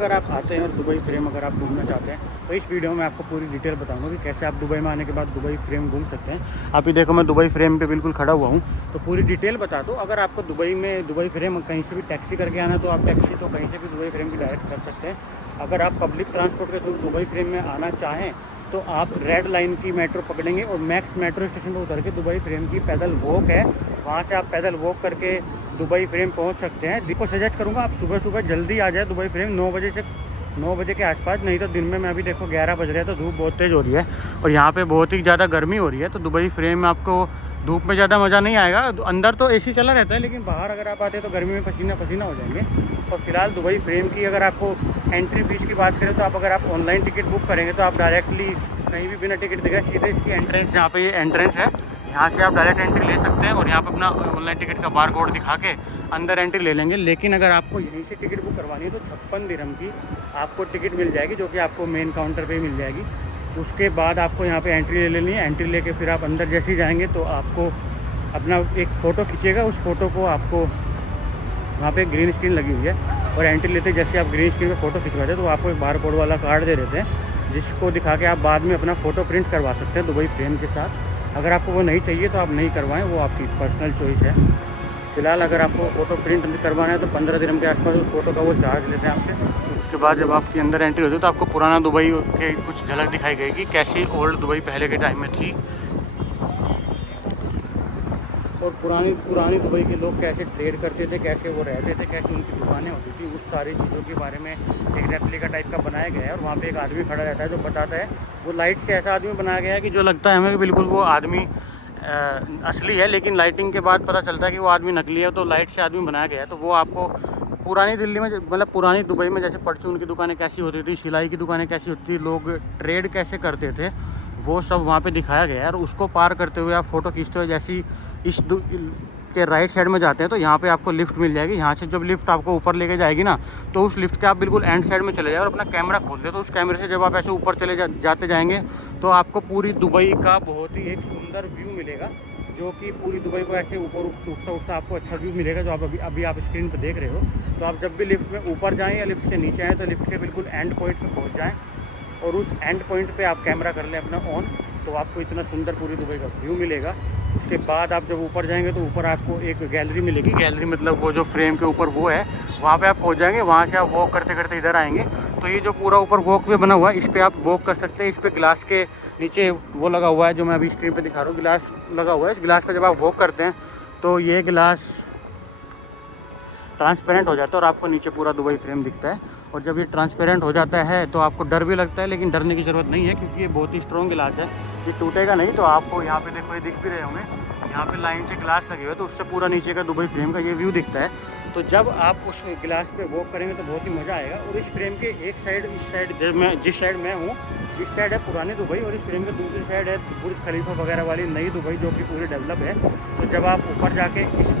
अगर आप आते हैं और दुबई फ्रेम अगर आप घूमना चाहते हैं तो इस वीडियो में आपको पूरी डिटेल बताऊंगा कि कैसे आप दुबई में आने के बाद दुबई फ्रेम घूम सकते हैं। आप ये देखो, मैं दुबई फ्रेम पे बिल्कुल खड़ा हुआ हूँ, तो पूरी डिटेल बता दो। अगर आपको दुबई में दुबई फ्रेम कहीं से भी टैक्सी करके आना है तो आप टैक्सी तो कहीं से भी दुबई फ्रेम की डायरेक्ट कर सकते हैं। अगर आप पब्लिक ट्रांसपोर्ट के थ्रू दुबई फ्रेम में आना चाहें तो आप रेड लाइन की मेट्रो पकड़ेंगे और मैक्स मेट्रो स्टेशन पर उतर के दुबई फ्रेम की पैदल वॉक है, वहाँ से आप पैदल वॉक करके दुबई फ्रेम पहुँच सकते हैं। देखो, सजेस्ट करूँगा आप सुबह सुबह जल्दी आ जाए दुबई फ्रेम 9 बजे के आसपास, नहीं तो दिन में मैं अभी देखो 11 बज रहे हैं तो धूप बहुत तेज़ हो रही है और यहाँ पे बहुत ही ज़्यादा गर्मी हो रही है। तो दुबई फ्रेम में आपको धूप में ज़्यादा मज़ा नहीं आएगा। अंदर तो एसी चला रहता है, लेकिन बाहर अगर आप आते हैं तो गर्मी में पसीना पसीना हो जाएंगे। और फिलहाल दुबई फ्रेम की अगर आपको एंट्री फीस की बात करें तो आप अगर आप ऑनलाइन टिकट बुक करेंगे तो आप डायरेक्टली कहीं भी बिना टिकट दिखाए सीधे इसकी एंट्रेंस, जहाँ पे ये एंट्रेंस है, यहाँ से आप डायरेक्ट एंट्री ले सकते हैं और यहाँ पे अपना ऑनलाइन टिकट का बार कोड दिखा के अंदर एंट्री ले लेंगे। लेकिन अगर आपको यहीं से टिकट बुक करवानी है तो 56 दिरहम की आपको टिकट मिल जाएगी, जो कि आपको मेन काउंटर पे ही मिल जाएगी। उसके बाद आपको यहाँ पे एंट्री ले लेनी है। एंट्री लेके फिर आप अंदर जैसे ही जाएंगे तो आपको अपना एक फ़ोटो खींचेगा, उस फ़ोटो को आपको वहाँ पे ग्रीन स्क्रीन लगी हुई है और एंट्री लेते जैसे आप ग्रीन स्क्रीन पे फ़ोटो खिंचवाते हैं तो आपको एक बार कोड वाला कार्ड दे देते हैं, जिसको दिखा के आप बाद में अपना फ़ोटो प्रिंट करवा सकते हैं दुबई फ्रेम के साथ। अगर आपको वो नहीं चाहिए तो आप नहीं करवाएं, वो आपकी पर्सनल चॉइस है। फिलहाल अगर आपको फ़ोटो प्रिंट करवाना है तो 15 दिरहम के आसपास उस फ़ोटो का वो चार्ज लेते हैं आपसे। उसके बाद जब आपकी अंदर एंट्री होती है तो आपको पुराना दुबई के कुछ झलक दिखाई गई कि कैसी ओल्ड दुबई पहले के टाइम में थी और पुरानी दुबई के लोग कैसे ट्रेड करते थे, कैसे वो रहते थे, कैसे उनकी दुकानें होती थी, उस सारी चीज़ों के बारे में एक रेप्लिका टाइप का बनाया गया है। और वहाँ पे एक आदमी खड़ा रहता है जो बताता है। वो लाइट से ऐसा आदमी बनाया गया है कि जो लगता है हमें कि बिल्कुल वो आदमी असली है, लेकिन लाइटिंग के बाद पता चलता है कि वो आदमी नकली है। तो लाइट से आदमी बनाया गया है। तो वो आपको पुरानी दिल्ली में, मतलब पुरानी दुबई में जैसे परचून की दुकानें कैसी होती थी, सिलाई की दुकानें कैसी होती थी, लोग ट्रेड कैसे करते थे, वो सब वहाँ पे दिखाया गया है। और उसको पार करते हुए आप फ़ोटो खींचते हुए जैसी इस के राइट साइड में जाते हैं तो यहाँ पे आपको लिफ्ट मिल जाएगी। यहाँ से जब लिफ्ट आपको ऊपर लेके जाएगी ना, तो उस लिफ्ट के आप बिल्कुल एंड साइड में चले जाए और अपना कैमरा खोल दे। तो उस कैमरे से जब आप ऐसे ऊपर चले जाते जाएंगे तो आपको पूरी दुबई का बहुत ही एक सुंदर व्यू मिलेगा, जो कि पूरी दुबई को ऐसे ऊपर उठता उठता आपको अच्छा व्यू मिलेगा, जो आप अभी आप स्क्रीन पर देख रहे हो। तो आप जब भी लिफ्ट में ऊपर जाएँ या लिफ्ट से नीचे आएँ तो लिफ्ट के बिल्कुल एंड पॉइंट पर पहुँच जाएँ और उस एंड पॉइंट पे आप कैमरा कर लें अपना ऑन, तो आपको इतना सुंदर पूरी दुबई का व्यू मिलेगा। उसके बाद आप जब ऊपर जाएंगे तो ऊपर आपको एक गैलरी मिलेगी। गैलरी मतलब वो जो फ्रेम के ऊपर वो है, वहाँ पे आप पहुँच जाएंगे। वहाँ से आप वॉक करते करते इधर आएंगे तो ये जो पूरा ऊपर वॉक वे बना हुआ है, इस पर आप वॉक कर सकते हैं। इस पर ग्लास के नीचे वो लगा हुआ है, जो मैं अभी स्क्रीन पर दिखा रहा हूँ, गिलास लगा हुआ है। इस गिलास का जब आप वॉक करते हैं तो ये गिलास ट्रांसपेरेंट हो जाता है और आपको नीचे पूरा दुबई फ्रेम दिखता है। और जब ये ट्रांसपेरेंट हो जाता है तो आपको डर भी लगता है, लेकिन डरने की ज़रूरत नहीं है क्योंकि ये बहुत ही स्ट्रॉन्ग गिलास है, ये टूटेगा नहीं। तो आपको यहाँ पे देखो, ये दिख भी रहे होंगे, यहाँ पे लाइन से गिलास लगे हुए, तो उससे पूरा नीचे का दुबई फ्रेम का ये व्यू दिखता है। तो जब आप उस गिलास पे वॉक करेंगे तो बहुत ही मज़ा आएगा। और इस फ्रेम के एक साइड, इस साइड जिस साइड मैं हूँ, इस साइड है पुरानी दुबई और इस फ्रेम के दूसरी साइड है बुर्ज खलीफा वगैरह वाली नई दुबई, जो कि पूरी डेवलप है। तो जब आप ऊपर जाके इस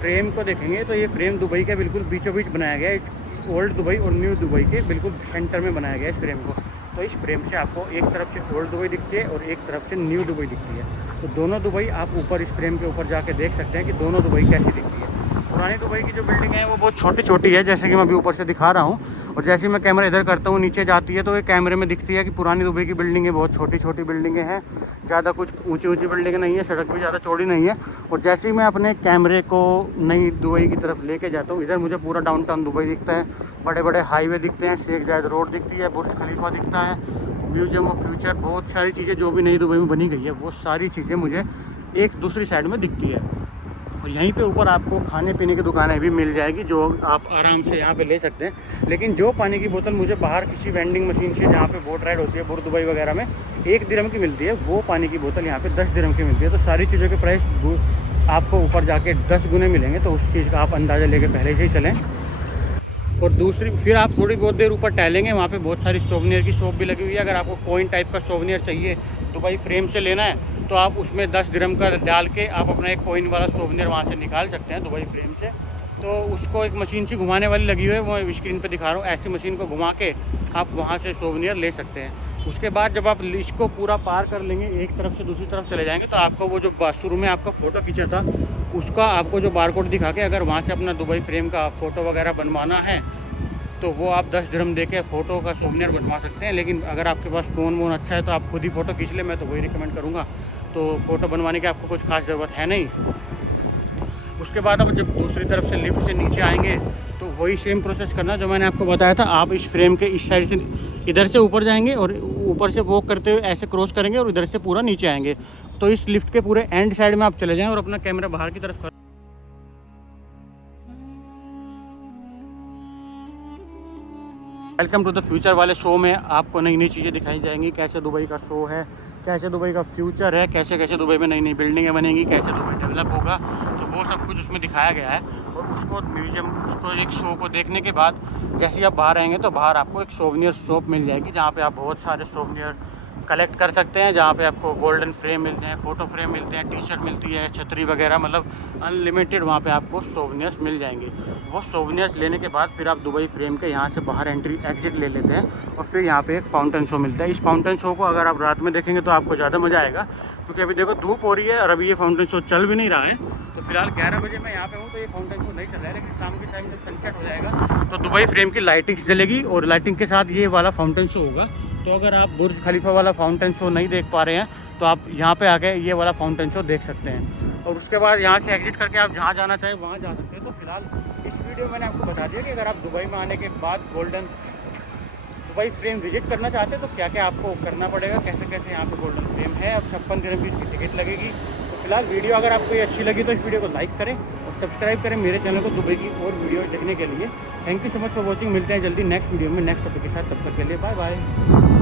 फ्रेम को देखेंगे तो ये फ्रेम दुबई के बिल्कुल बीचों बीच बनाया गया है। इस ओल्ड दुबई और न्यू दुबई के बिल्कुल सेंटर में बनाया गया है इस फ्रेम को। तो इस फ्रेम से आपको एक तरफ से ओल्ड दुबई दिखती है और एक तरफ से न्यू दुबई दिखती है। तो दोनों दुबई आप ऊपर इस फ्रेम के ऊपर जाके देख सकते हैं कि दोनों दुबई कैसी दिखती है। पुरानी दुबई की जो बिल्डिंग है वो बहुत छोटी छोटी है, जैसे कि मैं अभी ऊपर से दिखा रहा हूँ। और जैसे ही मैं कैमरा इधर करता हूँ नीचे जाती है तो ये कैमरे में दिखती है कि पुरानी दुबई की बिल्डिंगें बहुत छोटी छोटी बिल्डिंगें हैं, ज़्यादा कुछ ऊंची ऊंची बिल्डिंगें नहीं है, सड़क भी ज़्यादा चौड़ी नहीं है। और जैसे ही मैं अपने कैमरे को नई दुबई की तरफ लेके जाता हूँ, इधर मुझे पूरा डाउनटाउन दुबई दिखता है, बड़े बड़े हाईवे दिखते हैं, शेख जायद रोड दिखती है, बुर्ज खलीफा दिखता है, म्यूजियम ऑफ फ्यूचर, बहुत सारी चीज़ें जो भी नई दुबई में बनी गई है वो सारी चीज़ें मुझे एक दूसरी साइड में दिखती है। और यहीं पे ऊपर आपको खाने पीने की दुकानें भी मिल जाएगी, जो आप आराम से यहाँ पे ले सकते हैं। लेकिन जो पानी की बोतल मुझे बाहर किसी वेंडिंग मशीन से, जहाँ पे बोट राइड होती है बुर्ज दुबई वगैरह में, 1 दिरहम की मिलती है, वो पानी की बोतल यहाँ पे 10 दिरहम की मिलती है। तो सारी चीज़ों के प्राइस आपको ऊपर जाके 10 गुने मिलेंगे। तो उस चीज़ का आप अंदाज़ा लेके पहले से ही चलें। और दूसरी, फिर आप थोड़ी बहुत देर ऊपर टहलेंगे, वहाँ पे बहुत सारी सोवनियर की शॉप भी लगी हुई है। अगर आपको कॉइन टाइप का सोवनियर चाहिए दुबई फ्रेम से लेना है तो आप उसमें 10 दिरहम का डाल के आप अपना एक कॉइन वाला सोवनियर वहाँ से निकाल सकते हैं दुबई फ्रेम से। तो उसको एक मशीन सी घुमाने वाली लगी हुई है, वो स्क्रीन पे दिखा रहा हूँ, ऐसी मशीन को घुमा के आप वहाँ से सोवनियर ले सकते हैं। उसके बाद जब आप इसको पूरा पार कर लेंगे, एक तरफ से दूसरी तरफ चले जाएंगे, तो आपको वो जो शुरू में आपका फ़ोटो खींचा था उसका आपको जो बारकोड दिखा के अगर वहाँ से अपना दुबई फ्रेम का फ़ोटो वगैरह बनवाना है तो वो आप 10 दिरहम दे के फ़ोटो का सोवनियर बनवा सकते हैं। लेकिन अगर आपके पास फ़ोन वोन अच्छा है तो आप खुद ही फ़ोटो खींच लें, मैं तो वही रिकमेंड करूँगा। तो फ़ोटो बनवाने की आपको कुछ खास ज़रूरत है नहीं। उसके बाद आप जब दूसरी तरफ से लिफ्ट से नीचे आएंगे तो वही सेम प्रोसेस करना जो मैंने आपको बताया था। आप इस फ्रेम के इस साइड से इधर से ऊपर जाएंगे और ऊपर से वॉक करते हुए ऐसे क्रॉस करेंगे और इधर से पूरा नीचे आएंगे। तो इस लिफ्ट के पूरे एंड साइड में आप चले जाएँ और अपना कैमरा बाहर की तरफ कर। वेलकम टू द फ्यूचर वाले शो में आपको नई नई चीज़ें दिखाई जाएंगी, कैसे दुबई का शो है, कैसे दुबई का फ्यूचर है, कैसे कैसे दुबई में नई नई बिल्डिंगें बनेंगी, कैसे दुबई डेवलप होगा। तो वो सब कुछ उसमें दिखाया गया है। और उसको म्यूजियम, उसको एक शो को देखने के बाद जैसे ही आप बाहर आएंगे तो बाहर आपको एक सोवनियर शॉप मिल जाएगी, जहाँ पे आप बहुत सारे सोवनियर कलेक्ट कर सकते हैं। जहाँ पे आपको गोल्डन फ्रेम मिलते हैं, फ़ोटो फ्रेम मिलते हैं, टी शर्ट मिलती है, छतरी वगैरह, मतलब अनलिमिटेड वहाँ पे आपको सोवनियर्स मिल जाएंगे। वो सोवनियर्स लेने के बाद फिर आप दुबई फ्रेम के यहाँ से बाहर एंट्री एग्जिट ले लेते हैं और फिर यहाँ पे एक फाउंटेन शो मिलता है। इस फाउंटेन शो को अगर आप रात में देखेंगे तो आपको ज़्यादा मज़ा आएगा, क्योंकि अभी देखो धूप हो रही है और अभी ये फाउंटेन शो चल भी नहीं रहा है। तो फिलहाल 11 बजे मैं यहाँ पे हूँ तो ये फाउंटेन शो नहीं चल रहा है, लेकिन शाम के टाइम जब सनसेट हो जाएगा तो दुबई फ्रेम की लाइटिंग जलेगी और लाइटिंग के साथ ये वाला फाउंटेन शो होगा। तो अगर आप बुर्ज खलीफा वाला फाउंटेन शो नहीं देख पा रहे हैं तो आप यहाँ पे आके ये वाला फाउंटेन शो देख सकते हैं। और उसके बाद यहाँ से एग्जिट करके आप जहाँ जाना चाहें वहाँ जा सकते हैं। तो फिलहाल इस वीडियो में मैंने आपको बता दिया कि अगर आप दुबई में आने के बाद गोल्डन दुबई फ्रेम विजिट करना चाहते हैं तो क्या क्या आपको करना पड़ेगा, कैसे कैसे यहाँ पे गोल्डन फ्रेम है। अब 56 दिरहम की इसकी टिकट लगेगी। तो फिलहाल वीडियो अगर आपको ये अच्छी लगी तो इस वीडियो को लाइक करें और सब्सक्राइब करें मेरे चैनल को दुबई की और वीडियोज़ देखने के लिए। Thank you so much for watching. मिलते हैं जल्दी नेक्स्ट वीडियो में नेक्स्ट टॉपिक के साथ। तब तक के लिए बाय बाय।